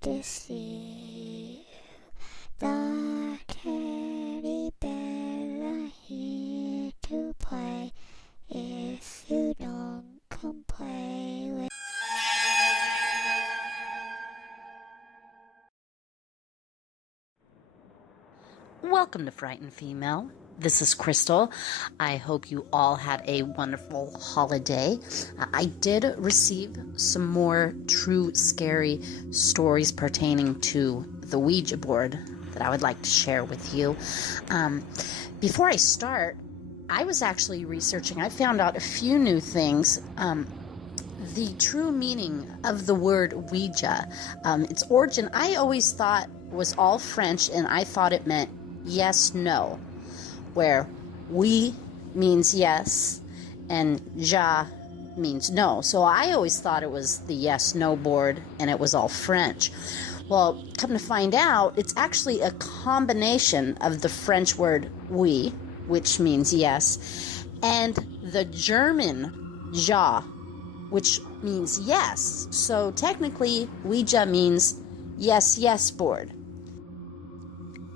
deceive. The teddy bears are here to play. If you don't come play with. Welcome to Frightened Female. This is Crystal. I hope you all had a wonderful holiday. I did receive some more true scary stories pertaining to the Ouija board that I would like to share with you. Before I start, I was actually researching. I found out a few new things. The true meaning of the word Ouija, its origin, I always thought was all French, and I thought it meant yes, no, where oui means yes and ja means no. So I always thought it was the yes, no board and it was all French. Well, come to find out, it's actually a combination of the French word oui, which means yes, and the German ja, which means yes. So technically, Ouija means yes, yes board.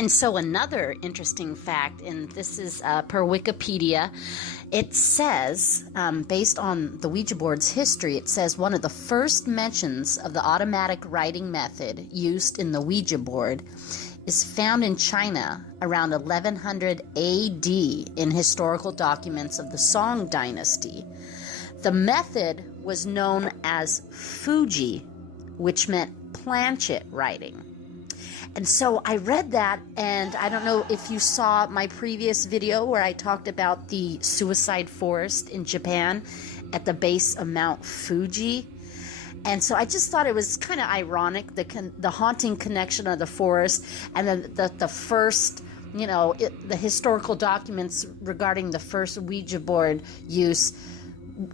And so another interesting fact, and this is per Wikipedia, it says, based on the Ouija board's history, it says one of the first mentions of the automatic writing method used in the Ouija board is found in China around 1100 AD in historical documents of the Song dynasty. The method was known as Fuji, which meant planchet writing. And so I read that, and I don't know if you saw my previous video where I talked about the suicide forest in Japan at the base of Mount Fuji. And so I just thought it was kind of ironic, the haunting connection of the forest, and then the first, the historical documents regarding the first Ouija board use,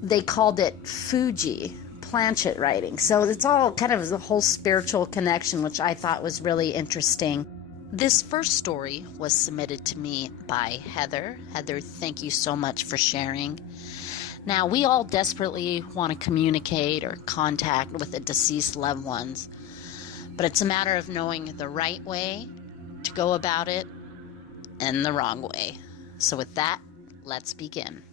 they called it Fuji, planchet writing. So it's all kind of a whole spiritual connection, which I thought was really interesting. This first story was submitted to me by Heather. Heather, thank you so much for sharing. Now, we all desperately want to communicate or contact with the deceased loved ones, but it's a matter of knowing the right way to go about it and the wrong way. So with that, let's begin.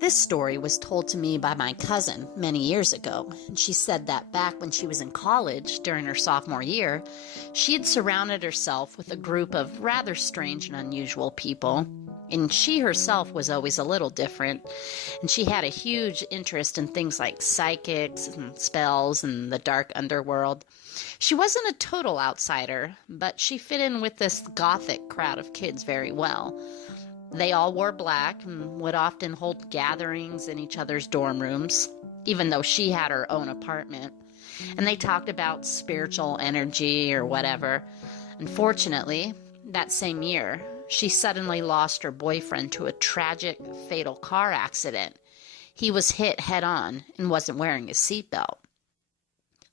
This story was told to me by my cousin many years ago, and she said that back when she was in college during her sophomore year, she had surrounded herself with a group of rather strange and unusual people, and she herself was always a little different, and she had a huge interest in things like psychics and spells and the dark underworld. She wasn't a total outsider, but she fit in with this gothic crowd of kids very well. They all wore black and would often hold gatherings in each other's dorm rooms, even though she had her own apartment. And they talked about spiritual energy or whatever. Unfortunately, that same year, she suddenly lost her boyfriend to a tragic, fatal car accident. He was hit head-on and wasn't wearing a seatbelt.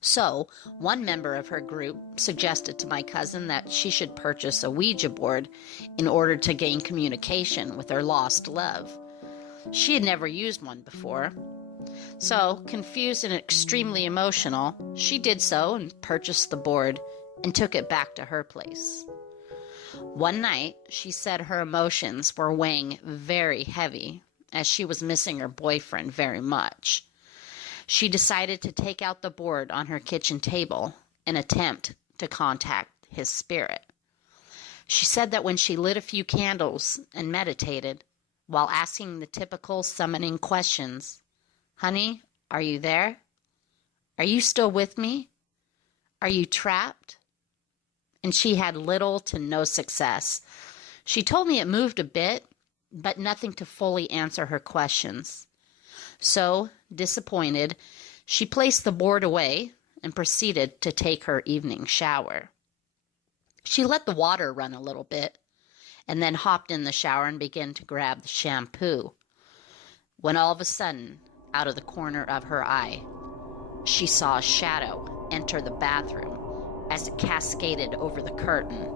So, one member of her group suggested to my cousin that she should purchase a Ouija board in order to gain communication with her lost love. She had never used one before. So, confused and extremely emotional, she did so and purchased the board and took it back to her place. One night, she said her emotions were weighing very heavy as she was missing her boyfriend very much. She decided to take out the board on her kitchen table and attempt to contact his spirit. She said that when she lit a few candles and meditated, while asking the typical summoning questions, "Honey, are you there? Are you still with me? Are you trapped?" And she had little to no success. She told me it moved a bit, but nothing to fully answer her questions. So, disappointed, she placed the board away and proceeded to take her evening shower. She let the water run a little bit and then hopped in the shower and began to grab the shampoo. When all of a sudden, out of the corner of her eye, she saw a shadow enter the bathroom as it cascaded over the curtain.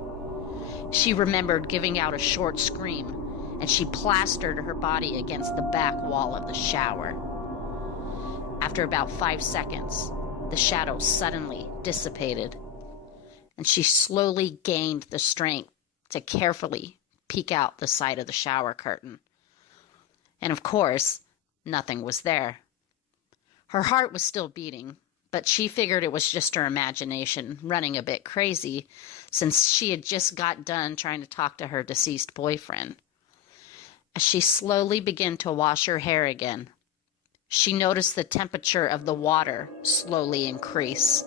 She remembered giving out a short scream, and she plastered her body against the back wall of the shower. After about 5 seconds, the shadow suddenly dissipated, and she slowly gained the strength to carefully peek out the side of the shower curtain. And of course, nothing was there. Her heart was still beating, but she figured it was just her imagination running a bit crazy since she had just got done trying to talk to her deceased boyfriend. As she slowly began to wash her hair again, she noticed the temperature of the water slowly increase,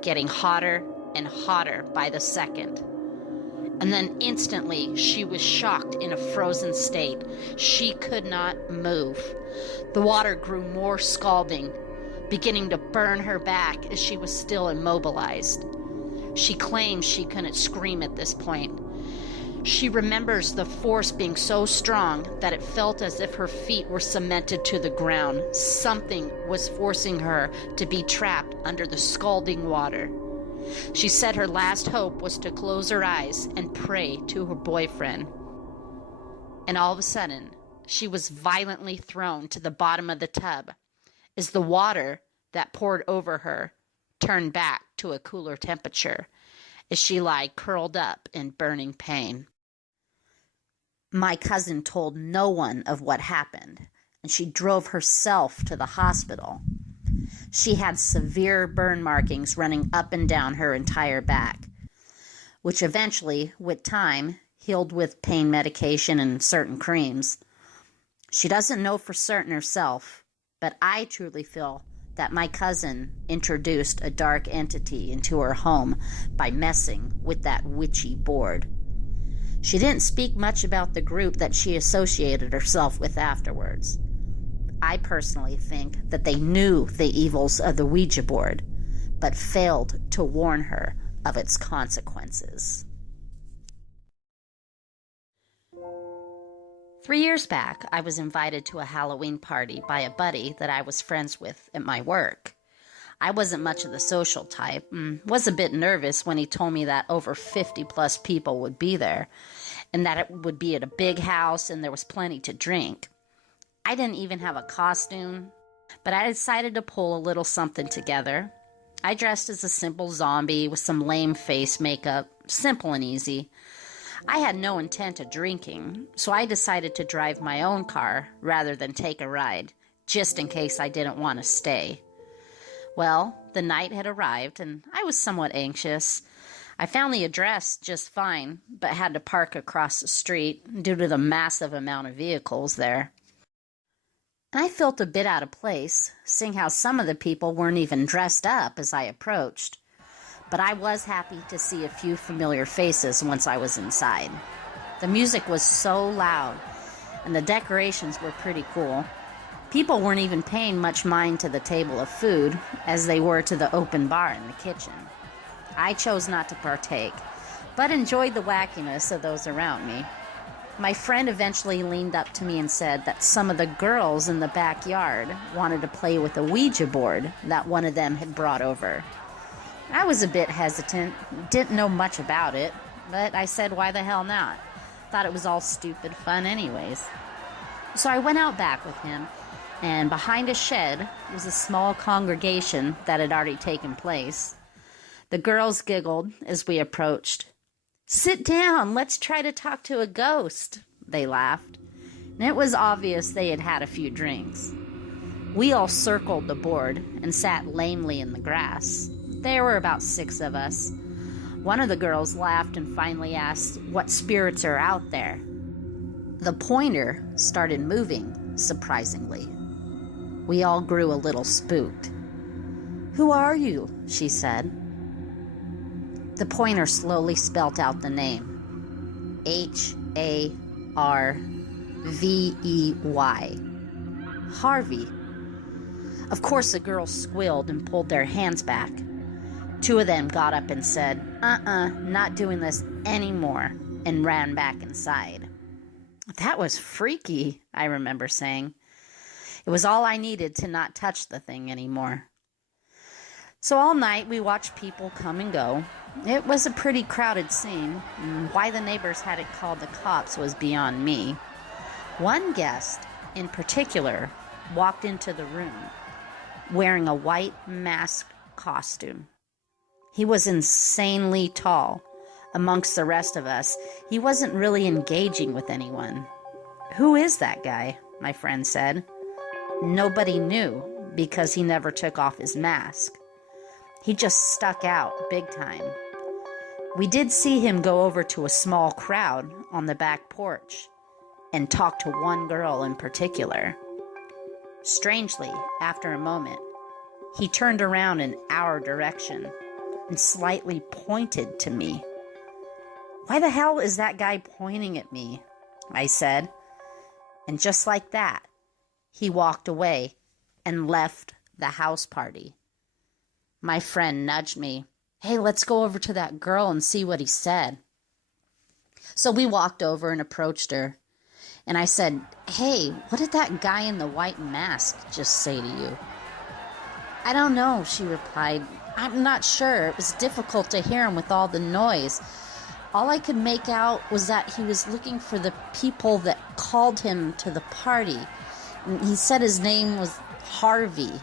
getting hotter and hotter by the second. And then instantly, she was shocked in a frozen state. She could not move. The water grew more scalding, beginning to burn her back as she was still immobilized. She claims she couldn't scream at this point. She remembers the force being so strong that it felt as if her feet were cemented to the ground. Something was forcing her to be trapped under the scalding water. She said her last hope was to close her eyes and pray to her boyfriend. And all of a sudden, she was violently thrown to the bottom of the tub as the water that poured over her turned back to a cooler temperature as she lay curled up in burning pain. My cousin told no one of what happened, and she drove herself to the hospital. She had severe burn markings running up and down her entire back, which eventually, with time, healed with pain medication and certain creams. She doesn't know for certain herself, but I truly feel that my cousin introduced a dark entity into her home by messing with that witchy board. She didn't speak much about the group that she associated herself with afterwards. I personally think that they knew the evils of the Ouija board, but failed to warn her of its consequences. 3 years back, I was invited to a Halloween party by a buddy that I was friends with at my work. I wasn't much of the social type, was a bit nervous when he told me that over 50 plus people would be there, and that it would be at a big house and there was plenty to drink. I didn't even have a costume, but I decided to pull a little something together. I dressed as a simple zombie with some lame face makeup, simple and easy. I had no intent of drinking, so I decided to drive my own car rather than take a ride, just in case I didn't want to stay. Well, the night had arrived, and I was somewhat anxious. I found the address just fine, but had to park across the street due to the massive amount of vehicles there. And I felt a bit out of place, seeing how some of the people weren't even dressed up as I approached. But I was happy to see a few familiar faces once I was inside. The music was so loud, and the decorations were pretty cool. People weren't even paying much mind to the table of food as they were to the open bar in the kitchen. I chose not to partake, but enjoyed the wackiness of those around me. My friend eventually leaned up to me and said that some of the girls in the backyard wanted to play with a Ouija board that one of them had brought over. I was a bit hesitant, didn't know much about it, but I said why the hell not? Thought it was all stupid fun anyways. So I went out back with him, and behind a shed was a small congregation that had already taken place. The girls giggled as we approached. "Sit down, let's try to talk to a ghost," they laughed. And it was obvious they had had a few drinks. We all circled the board and sat lamely in the grass. There were about 6 of us. One of the girls laughed and finally asked what spirits are out there. The pointer started moving, surprisingly. We all grew a little spooked. "Who are you?" she said. The pointer slowly spelt out the name. Harvey. Harvey. Of course, the girls squealed and pulled their hands back. 2 of them got up and said, not doing this anymore, and ran back inside. That was freaky, I remember saying. It was all I needed to not touch the thing anymore. So all night we watched people come and go. It was a pretty crowded scene, and why the neighbors hadn't called the cops was beyond me. One guest, in particular, walked into the room. wearing a white mask costume. He was insanely tall. Amongst the rest of us, he wasn't really engaging with anyone. "Who is that guy?" my friend said. Nobody knew because he never took off his mask. He just stuck out big time. We did see him go over to a small crowd on the back porch and talk to one girl in particular. Strangely, after a moment, he turned around in our direction and slightly pointed to me. "Why the hell is that guy pointing at me?" I said. And just like that, he walked away and left the house party. My friend nudged me. "Hey, let's go over to that girl and see what he said." So we walked over and approached her. And I said, "Hey, what did that guy in the white mask just say to you?" "I don't know," she replied. "I'm not sure. It was difficult to hear him with all the noise. All I could make out was that he was looking for the people that called him to the party. And he said his name was Harvey."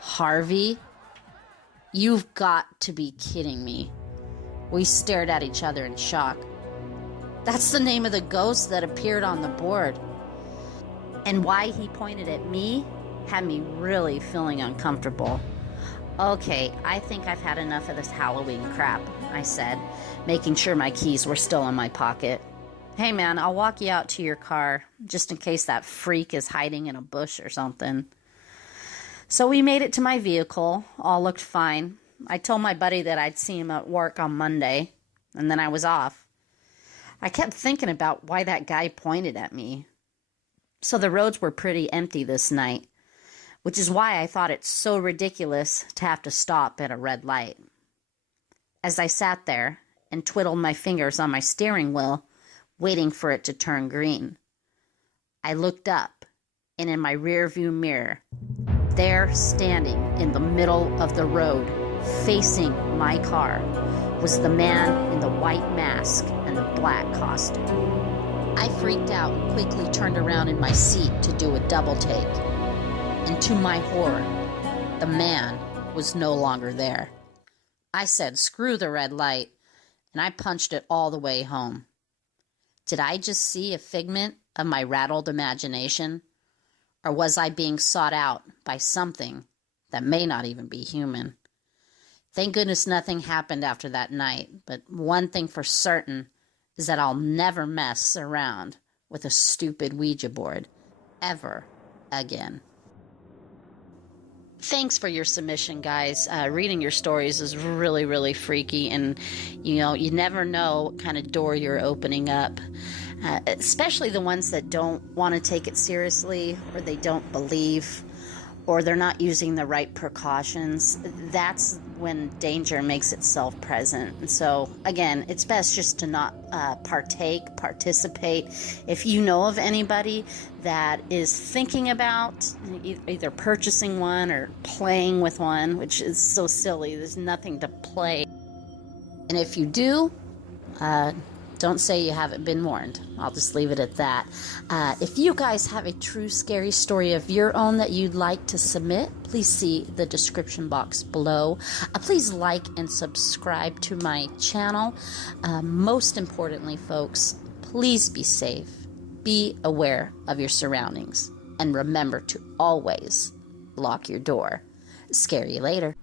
"Harvey? You've got to be kidding me." We stared at each other in shock. "That's the name of the ghost that appeared on the board." And why he pointed at me had me really feeling uncomfortable. "Okay, I think I've had enough of this Halloween crap," I said, making sure my keys were still in my pocket. "Hey man, I'll walk you out to your car, just in case that freak is hiding in a bush or something." So we made it to my vehicle. All looked fine. I told my buddy that I'd see him at work on Monday, and then I was off. I kept thinking about why that guy pointed at me. So the roads were pretty empty this night, which is why I thought it so ridiculous to have to stop at a red light. As I sat there and twiddled my fingers on my steering wheel, waiting for it to turn green, I looked up, and in my rearview mirror, there, standing in the middle of the road, facing my car, was the man in the white mask and the black costume. I freaked out and quickly turned around in my seat to do a double take. And to my horror, the man was no longer there. I said, "Screw the red light," and I punched it all the way home. Did I just see a figment of my rattled imagination? Or was I being sought out by something that may not even be human? Thank goodness nothing happened after that night, but one thing for certain is that I'll never mess around with a stupid Ouija board ever again. Thanks for your submission, guys. Reading your stories is really, really freaky, and you never know what kind of door you're opening up. Especially the ones that don't want to take it seriously, or they don't believe, or they're not using the right precautions. That's when danger makes itself present. And so, again, it's best just to not participate. If you know of anybody that is thinking about either purchasing one or playing with one, which is so silly, there's nothing to play. And if you do, don't say you haven't been warned. I'll just leave it at that. If you guys have a true scary story of your own that you'd like to submit, please see the description box below. Please like and subscribe to my channel. Most importantly, folks, please be safe. Be aware of your surroundings. And remember to always lock your door. Scare you later.